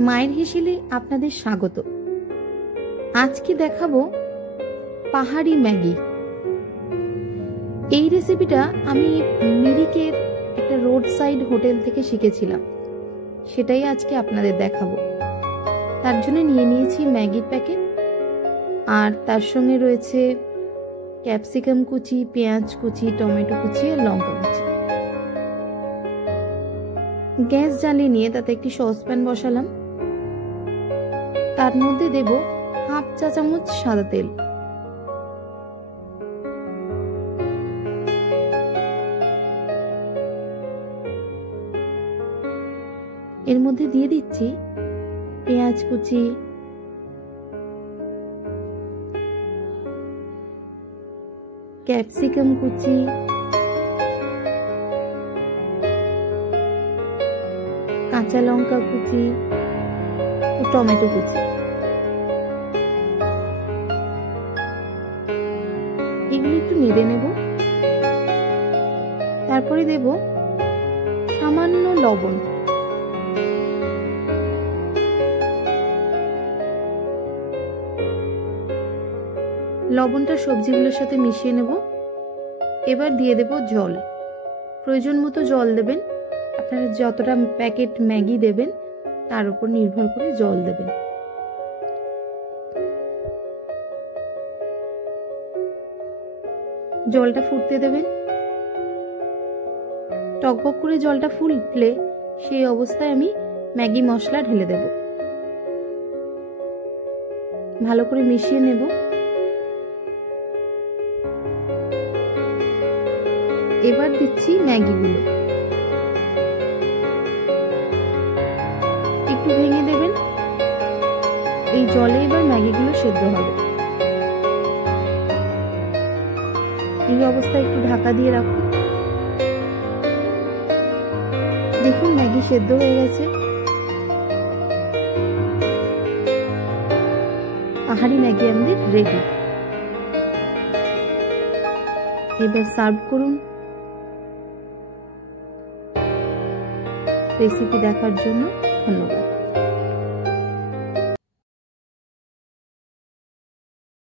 মায়ের হেসেলে আপনাদের স্বাগত। আজকে দেখাবো পাহাড়ি ম্যাগি। এই রেসিপিটা আমি মিরিকের একটা রোড সাইড হোটেল থেকে শিখেছিলাম, সেটাই আজকে আপনাদের দেখাবো। তার জন্য নিয়ে নিয়েছি ম্যাগির প্যাকেট, আর তার সঙ্গে রয়েছে ক্যাপসিকাম কুচি, পেঁয়াজ কুচি, টমেটো কুচি আর লঙ্কা কুচি। গ্যাস জ্বালিয়ে নিয়ে তাতে একটি সসপ্যান বসালাম। তার মধ্যে দেব হাফ চা চামচ সাদা তেল। এর মধ্যে দিয়ে দিচ্ছি পেঁয়াজ কুচি, ক্যাপসিকাম কুচি, কাঁচা লঙ্কা কুচি ও টমেটো কুচি। এগুলো একটু নেড়ে নেব। তারপরে দেব সামান্য লবণ। লবণটা সবজিগুলোর সাথে মিশিয়ে নেব। এবার দিয়ে দেব জল। প্রয়োজন মতো জল দেবেন। আপনারা যতটা প্যাকেট ম্যাগি দেবেন তার উপর নির্ভর করে জল দেবেন। জলটা ফুটতে দেবেন। টকবক করে জলটা ফুটলে সেই অবস্থায় আমি ম্যাগি মশলা ঢেলে দেব। ভালো করে মিশিয়ে নেব। এবার দিচ্ছি ম্যাগিগুলো। একটু ভেঙে দেবেন। এই জলে এবার ম্যাগিগুলো সেদ্ধ হবে। এই অবস্থায় একটু ঢাকা দিয়ে রাখুন। দেখুন ম্যাগি সেদ্ধ হয়ে গেছে। পাহাড়ি ম্যাগি আমাদের রেডি। এবার সার্ভ করুন। রেসিপি দেখার জন্য ধন্যবাদ।